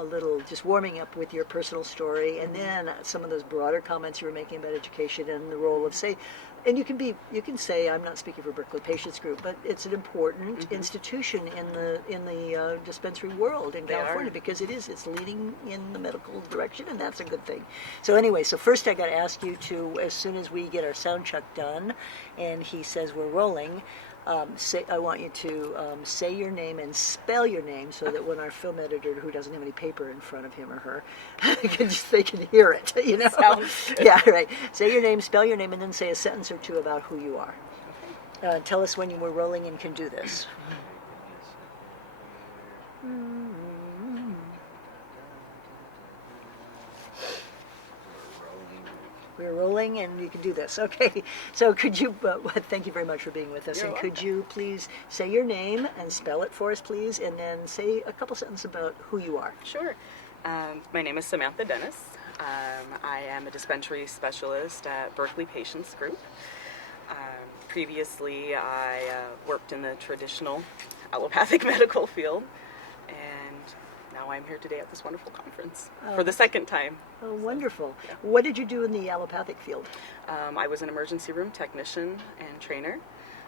a little just warming up with your personal story, and then some of those broader comments you were making about education and the role of, say, and you can say, I'm not speaking for Berkeley Patients Group, but it's an important institution in the dispensary world in California, because it's leading in the medical direction, and that's a good thing. So anyway, so first I got to ask you to, as soon as we get our sound check done, and he says we're rolling, I want you to say your name and spell your name, so that when our film editor, who doesn't have any paper in front of him or her, they can hear it. You know. Sounds good. Yeah, right. Say your name, spell your name, and then say a sentence or two about who you are. Tell us when you were rolling and can do this. We're rolling, and you can do this. Okay. So could you, thank you very much for being with us. You're Could you please say your name and spell it for us, please, and then say a couple sentences about who you are. Sure. My name is Samantha Dennis. I am a dispensary specialist at Berkeley Patients Group. Previously, I worked in the traditional allopathic medical field, and now I'm here today at this wonderful conference for the second time. Oh, wonderful. Yeah. What did you do in the allopathic field? I was an emergency room technician and trainer.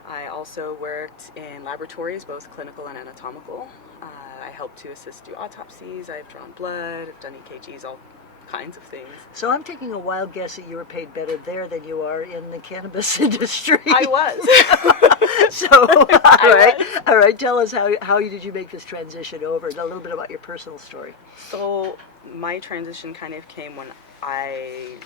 I also worked in laboratories, both clinical and anatomical. I helped to assist do autopsies. I've drawn blood, I've done EKGs, all kinds of things. So I'm taking a wild guess that you were paid better there than you are in the cannabis industry. I was. So, all right. Tell us how did you make this transition over, and a little bit about your personal story. So my transition kind of came when I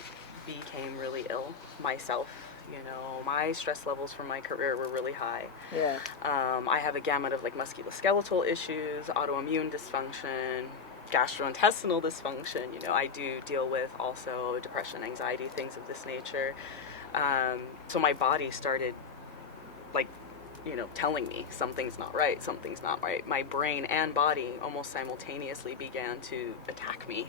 became really ill myself. You know, my stress levels from my career were really high. Yeah. I have a gamut of like musculoskeletal issues, autoimmune dysfunction, gastrointestinal dysfunction. You know, I do deal with also depression, anxiety, things of this nature. So my body started like, you know, telling me something's not right, something's not right. My brain and body almost simultaneously began to attack me.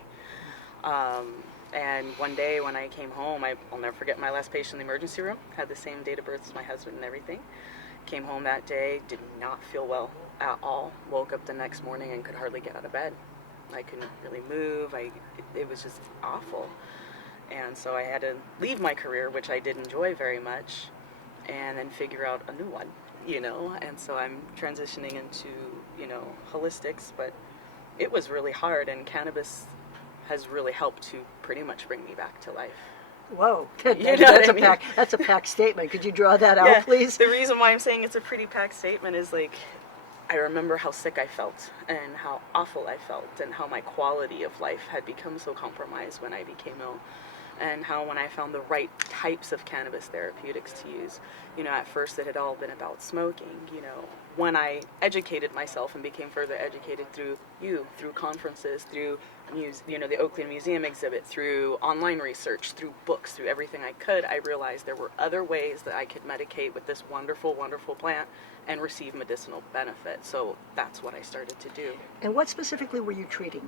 And one day when I came home, I'll never forget my last patient in the emergency room, had the same date of birth as my husband and everything. Came home that day, did not feel well at all. Woke up the next morning and could hardly get out of bed. I couldn't really move. It was just awful. And so I had to leave my career, which I did enjoy very much, and then figure out a new one, you know. And so I'm transitioning into, you know, holistics, but it was really hard, and cannabis has really helped to pretty much bring me back to life. Whoa, that's a packed statement. Could you draw that out, please? The reason why I'm saying it's a pretty packed statement is like, I remember how sick I felt and how awful I felt and how my quality of life had become so compromised when I became ill, and how when I found the right types of cannabis therapeutics to use, you know, at first it had all been about smoking, you know. When I educated myself and became further educated through conferences, through the Oakland Museum exhibit, through online research, through books, through everything I could, I realized there were other ways that I could medicate with this wonderful, wonderful plant and receive medicinal benefit. So that's what I started to do. And what specifically were you treating?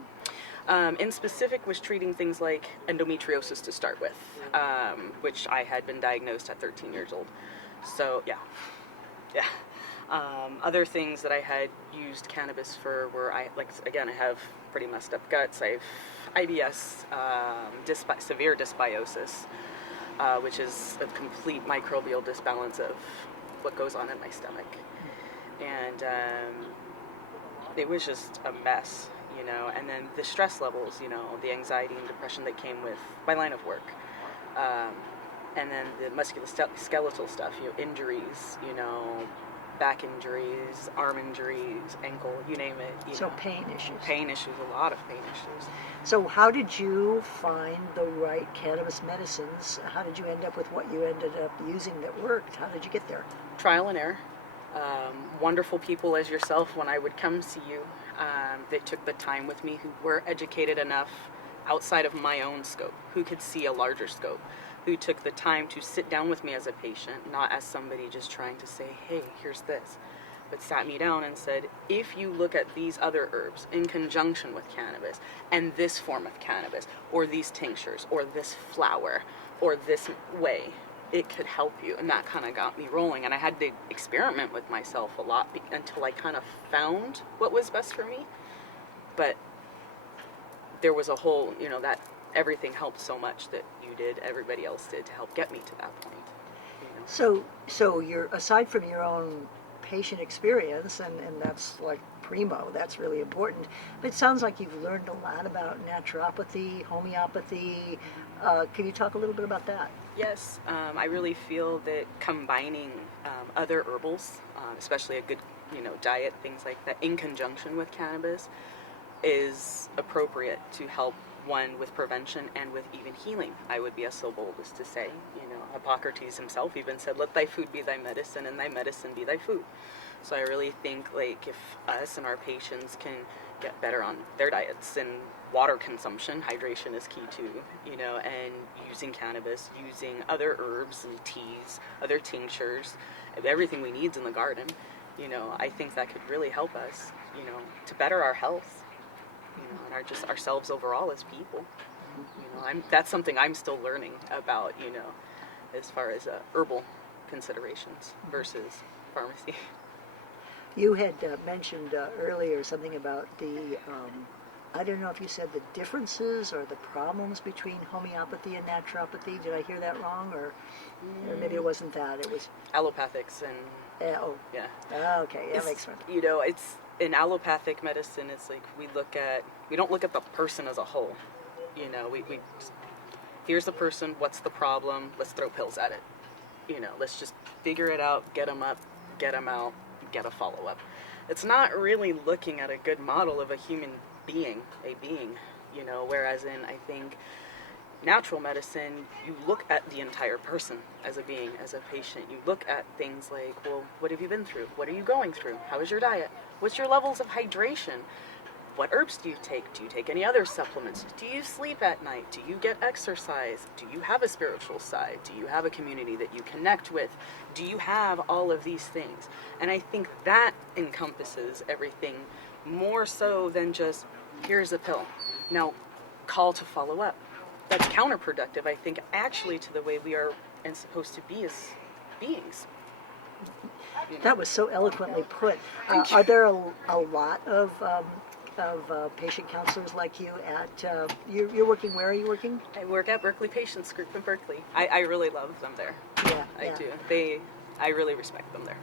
In specific, was treating things like endometriosis to start with, which I had been diagnosed at 13 years old. So, yeah. Other things that I had used cannabis for were, I have pretty messed up guts. I have IBS, severe dysbiosis, which is a complete microbial disbalance of what goes on in my stomach. And it was just a mess, you know. And then the stress levels, you know, the anxiety and depression that came with my line of work. And then the musculoskeletal stuff, you know, injuries, you know, back injuries, arm injuries, ankle, you name it. So pain issues. Pain issues, a lot of pain issues. So how did you find the right cannabis medicines? How did you end up with what you ended up using that worked? How did you get there? Trial and error. Wonderful people as yourself, when I would come see you, they took the time with me, who were educated enough outside of my own scope, who could see a larger scope, who took the time to sit down with me as a patient, not as somebody just trying to say, hey, here's this, but sat me down and said, if you look at these other herbs in conjunction with cannabis, and this form of cannabis, or these tinctures, or this flower, or this way, it could help you. And that kind of got me rolling. And I had to experiment with myself a lot until I kind of found what was best for me. But there was a whole, that everything helped so much that you did, everybody else did to help get me to that point. So you're, aside from your own patient experience, and that's like primo, that's really important. But it sounds like you've learned a lot about naturopathy, homeopathy. Can you talk a little bit about that? Yes, I really feel that combining other herbals, especially a good, diet, things like that, in conjunction with cannabis, is appropriate to help one with prevention and with even healing. I would be so bold as to say, Hippocrates himself even said, "Let thy food be thy medicine, and thy medicine be thy food." So I really think like if us and our patients can get better on their diets and water consumption, hydration is key too, and using cannabis, using other herbs and teas, other tinctures, everything we need in the garden, I think that could really help us, to better our health, and just ourselves overall as people. That's something I'm still learning about, as far as herbal considerations versus pharmacy. You had mentioned earlier something about the, I don't know if you said the differences or the problems between homeopathy and naturopathy. Did I hear that wrong? Or maybe it wasn't that. It was Allopathics and yeah. Oh, okay, that makes sense. It's in allopathic medicine. It's like we don't look at the person as a whole. We here's the person. What's the problem? Let's throw pills at it. Let's just figure it out. Get them up. Get them out. Get a follow-up. It's not really looking at a good model of a human being, whereas in, I think, natural medicine, you look at the entire person as a being, as a patient. You look at things like, well, what have you been through? What are you going through? How is your diet? What's your levels of hydration? What herbs do you take? Do you take any other supplements? Do you sleep at night? Do you get exercise? Do you have a spiritual side? Do you have a community that you connect with? Do you have all of these things? And I think that encompasses everything more so than just, here's a pill. Now, call to follow up. That's counterproductive, I think, actually, to the way we are and supposed to be as beings. That was so eloquently put. Are there a lot of patient counselors like you at, you're working, where are you working? I work at Berkeley Patients Group in Berkeley. I really love them there. Yeah, I do. I really respect them there.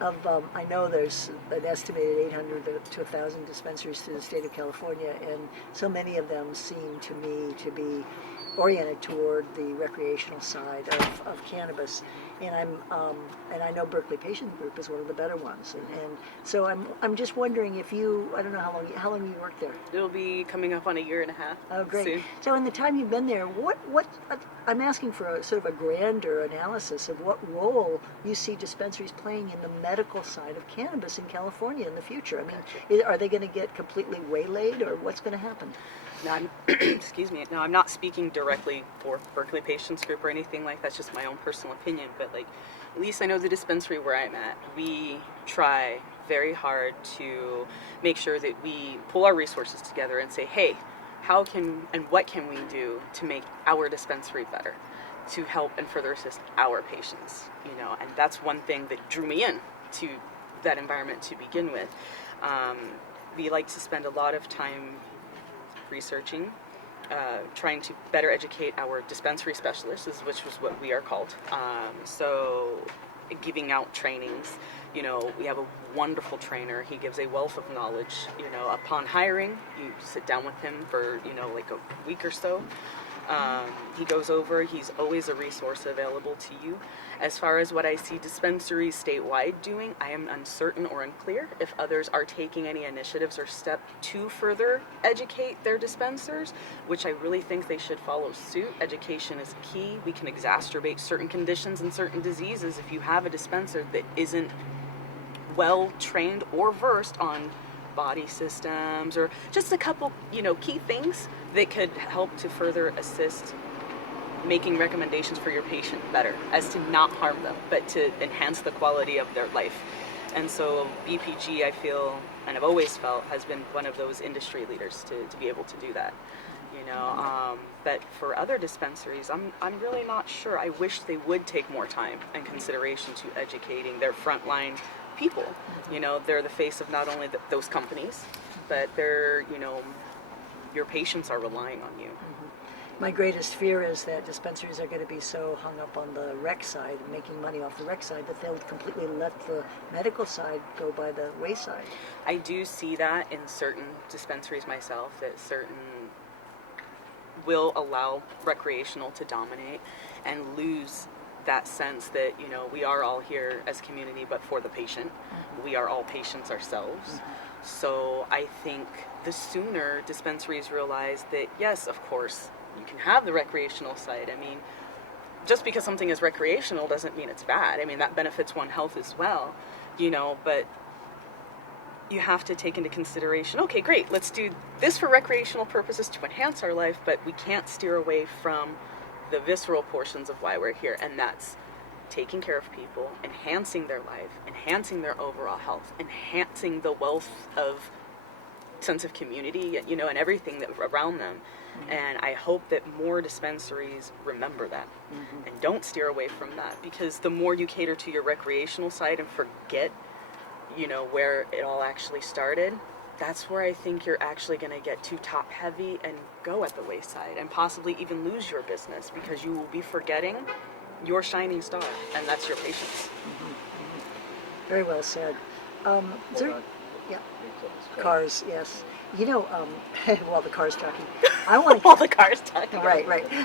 I know there's an estimated 800 to 1,000 dispensaries through the state of California, and so many of them seem to me to be oriented toward the recreational side of cannabis. And I know Berkeley Patient Group is one of the better ones, and so I'm just wondering if I don't know how long you worked there. It'll be coming up on 1.5 years. Oh, great! Soon. So in the time you've been there, what I'm asking for a sort of a grander analysis of what role you see dispensaries playing in the medical side of cannabis in California in the future. I mean, are they going to get completely waylaid, or what's going to happen? Now, excuse me. Now, I'm not speaking directly for Berkeley Patients Group or anything like that. That's just my own personal opinion. But at least I know the dispensary where I'm at, we try very hard to make sure that we pull our resources together and say, hey, how can and what can we do to make our dispensary better, to help and further assist our patients? And that's one thing that drew me in to that environment to begin with. We like to spend a lot of time researching, trying to better educate our dispensary specialists, which was what we are called. So giving out trainings, we have a wonderful trainer. He gives a wealth of knowledge. Upon hiring, you sit down with him for, like a week or so. He goes over, he's always a resource available to you. As far as what I see dispensaries statewide doing, I am uncertain or unclear if others are taking any initiatives or step to further educate their dispensers, which I really think they should follow suit. Education is key. We can exacerbate certain conditions and certain diseases if you have a dispenser that isn't well trained or versed on body systems or just a couple, key things that could help to further assist making recommendations for your patient better, as to not harm them, but to enhance the quality of their life. And so BPG, I feel, and I've always felt, has been one of those industry leaders to be able to do that. But for other dispensaries, I'm really not sure. I wish they would take more time and consideration to educating their frontline people. They're the face of not only those companies, but they're, your patients are relying on you. My greatest fear is that dispensaries are going to be so hung up on the rec side, making money off the rec side, that they'll completely let the medical side go by the wayside. I do see that in certain dispensaries myself, that certain will allow recreational to dominate and lose that sense that, you know, we are all here as a community, but for the patient. We are all patients ourselves. So I think the sooner dispensaries realize that, yes, of course, you can have the recreational side. I mean, just because something is recreational doesn't mean it's bad. I mean, that benefits one's health as well, you know, but you have to take into consideration, okay, great, let's do this for recreational purposes to enhance our life, but we can't steer away from the visceral portions of why we're here, and that's taking care of people, enhancing their life, enhancing their overall health, enhancing the wealth of sense of community, you know, and everything that around them. And I hope that more dispensaries remember that and don't steer away from that, because the more you cater to your recreational side and forget, you know, where it all actually started, that's where I think you're actually going to get too top heavy and go at the wayside and possibly even lose your business, because you will be forgetting your shining star, and that's your patients. Very well said. Is there, on. yeah, cars, yes. You know, while the car's talking, I want to. While the car's talking. Right.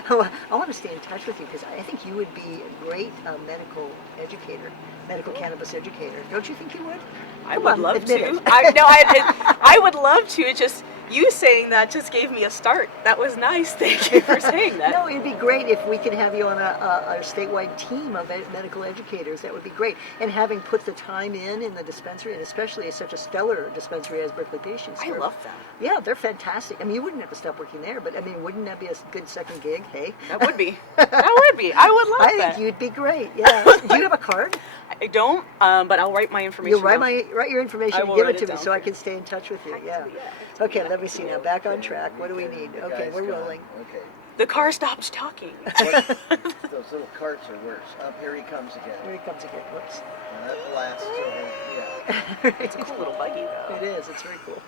I want to stay in touch with you because I think you would be a great medical educator, medical cannabis educator. Don't you think you would? I would love admit to. it. I would love to. It just, you saying that just gave me a start. That was nice. Thank you for saying that. No, it'd be great if we could have you on a statewide team of medical educators. That would be great. And having put the time in the dispensary, and especially such a stellar dispensary as Berkeley Patients I Group. love them. Yeah, they're fantastic. I mean, you wouldn't have to stop working there, but I mean, wouldn't that be a good second gig? Hey, That would be. That would be. I would love I that. think you'd be great. Yeah. Do you have a card? I don't, but I'll write my information You'll write down. write your information I and will give write it it to me down so I for can stay in touch with you. Yeah. Yeah. Okay, let me see now. Back on track. What do we need? The Okay, guy's we're gone. rolling. Okay. The car stops talking. Those little carts are worse. Up here he comes again. Here he comes again. Whoops. And that blasts over. Yeah. It's a cool little buggy, though. It is. It's very cool.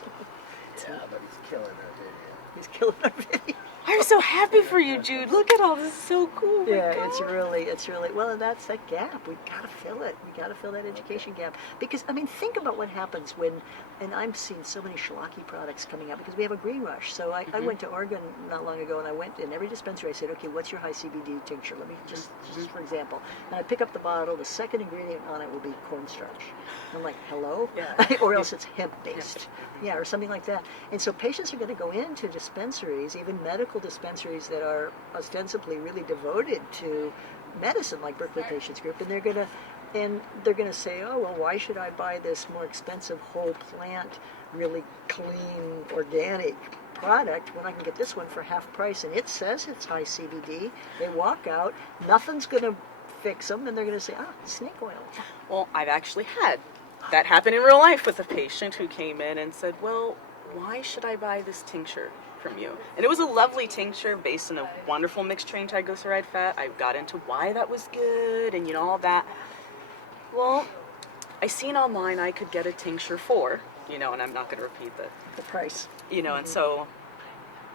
Yeah, but he's killing our video. He's killing our video. I'm so happy for you, Jude. Look at all this. Is so cool. My Yeah, God. it's really, well, and that's that gap. We've got to fill it. We've got to fill that education gap. Because, I mean, think about what happens when, and I'm seeing so many schlocky products coming out because we have a green rush. So I went to Oregon not long ago, and I went in every dispensary. I said, okay, what's your high CBD tincture? Let me just for example. And I pick up the bottle. The second ingredient on it will be cornstarch. And I'm like, hello? Yeah. Or else it's hemp-based. Yeah, or something like that. And so patients are going to go into dispensaries, even medical dispensaries that are ostensibly really devoted to medicine, like Berkeley Patients Group, and they're going to say, oh, well, why should I buy this more expensive whole plant, really clean, organic product when I can get this one for half price? And it says it's high CBD. They walk out, nothing's going to fix them, and they're going to say, snake oil. Well, I've actually had that happen in real life with a patient who came in and said, well, why should I buy this tincture from you? And it was a lovely tincture based on a wonderful mixed train triglyceride fat. I got into why that was good and, you know, all that. Well, I seen online I could get a tincture for, you know, and I'm not going to repeat The price. you know, and so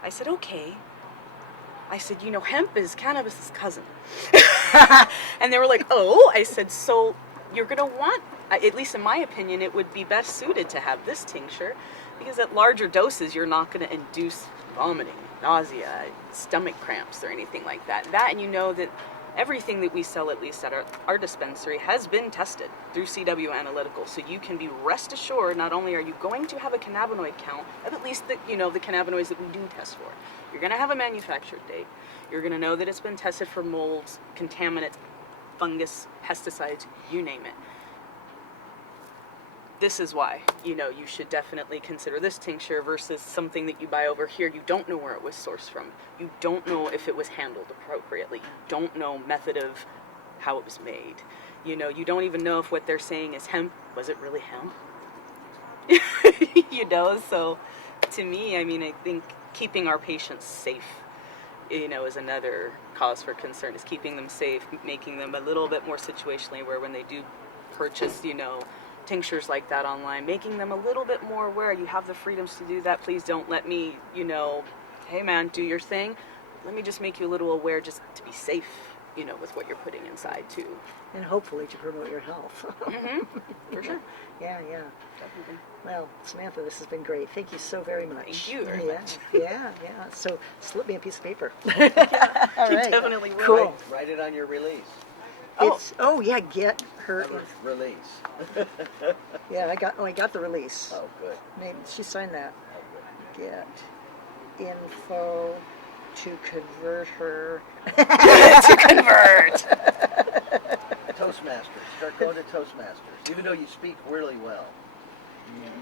I said, okay. I said, you know, hemp is cannabis's cousin. And they were like, oh. I said, so you're going to want, at least in my opinion, it would be best suited to have this tincture, because at larger doses, you're not going to induce vomiting, nausea, stomach cramps, or anything like that. That, and you know that everything that we sell, at least at our dispensary, has been tested through CW Analytical. So you can be rest assured, not only are you going to have a cannabinoid count of at least the cannabinoids that we do test for. You're going to have a manufactured date. You're going to know that it's been tested for molds, contaminants, fungus, pesticides, you name it. This is why, you know, you should definitely consider this tincture versus something that you buy over here. You don't know where it was sourced from. You don't know if it was handled appropriately. You don't know method of how it was made. You know, you don't even know if what they're saying is hemp. Was it really hemp? You know, so to me, I mean, I think keeping our patients safe, you know, is another cause for concern, is keeping them safe, making them a little bit more situationally aware when they do purchase, you know, tinctures like that online, making them a little bit more aware. You have the freedoms to do that. Please don't let me, hey man, do your thing. Let me just make you a little aware just to be safe, with what you're putting inside too. And hopefully to promote your health. For sure. Yeah. Definitely. Well, Samantha, this has been great. Thank you so very much. Thank you very much. Yeah. So slip me a piece of paper. All You right. definitely will. Cool. Write it on your release. Get her. Release. Yeah, I got the release. Oh, good. Maybe she signed that. Oh, good. Get info to convert her. To convert. Toastmasters. Start going to Toastmasters. Even though you speak really well.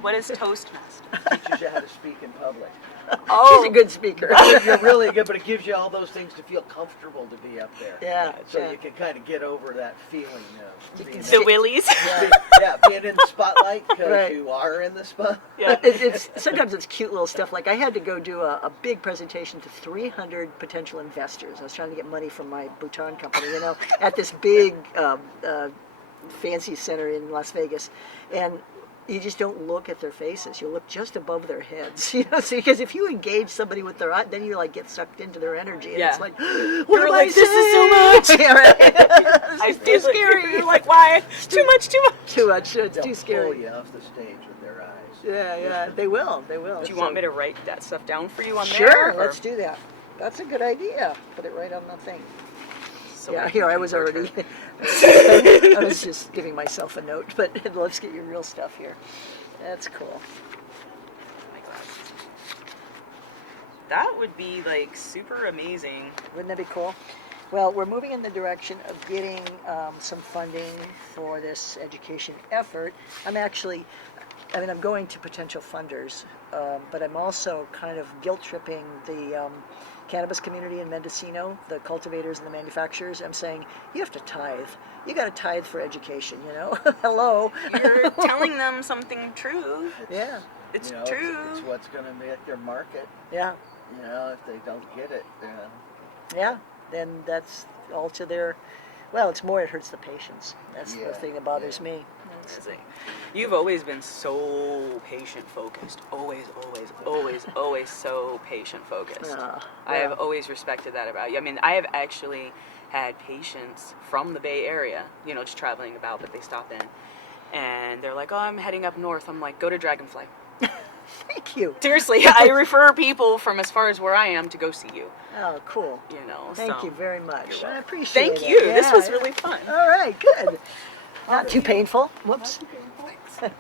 What is Toastmaster? Teaches you how to speak in public. She's a good speaker. You're really good, but it gives you all those things to feel comfortable to be up there. Yeah. So yeah. you can kind of get over that feeling of being, The willies. being in the spotlight because Right. you are in the spot. Yeah. Sometimes it's cute little stuff. Like I had to go do a big presentation to 300 potential investors. I was trying to get money from my Bhutan company, at this big fancy center in Las Vegas, and you just don't look at their faces. You look just above their heads, so, because if you engage somebody with their eye, then you get sucked into their energy, and it's like, what You're am like, I this is so saying? much. Yeah, right. I It's feel too scary. You're like, why? Too much. Too much. It's They'll too pull scary. you off the stage with their eyes. Yeah. They will. Do you want me to write that stuff down for you on there? Sure. or- Let's do that. That's a good idea. Put it right on the thing. So Yeah, I here can I was convert already. her. I was just giving myself a note, but let's get your real stuff here. That's cool. My glasses. That would be super amazing. Wouldn't that be cool? Well, we're moving in the direction of getting some funding for this education effort. I'm going to potential funders, but I'm also kind of guilt tripping the cannabis community in Mendocino, the cultivators and the manufacturers. I'm saying, you have to tithe. You got to tithe for education, Hello. You're telling them something true. Yeah. It's You know, true. It's what's going to make their market. Yeah. If they don't get it, Yeah. Then that's all to their. Well, it's more. It hurts the patients. That's the Yeah, thing that bothers yeah. me. You've always been so patient focused. Always so patient focused. I have always respected that about you. I mean, I have actually had patients from the Bay Area, just traveling about, that they stop in. And they're like, oh, I'm heading up north. I'm like, go to Dragonfly. Thank you. Seriously, I refer people from as far as where I am to go see you. Oh, cool. Thank so. you very much. You're I welcome. appreciate it. Thank you. Yeah, This was yeah. really fun. All right, good. Not too painful. Whoops. Thanks.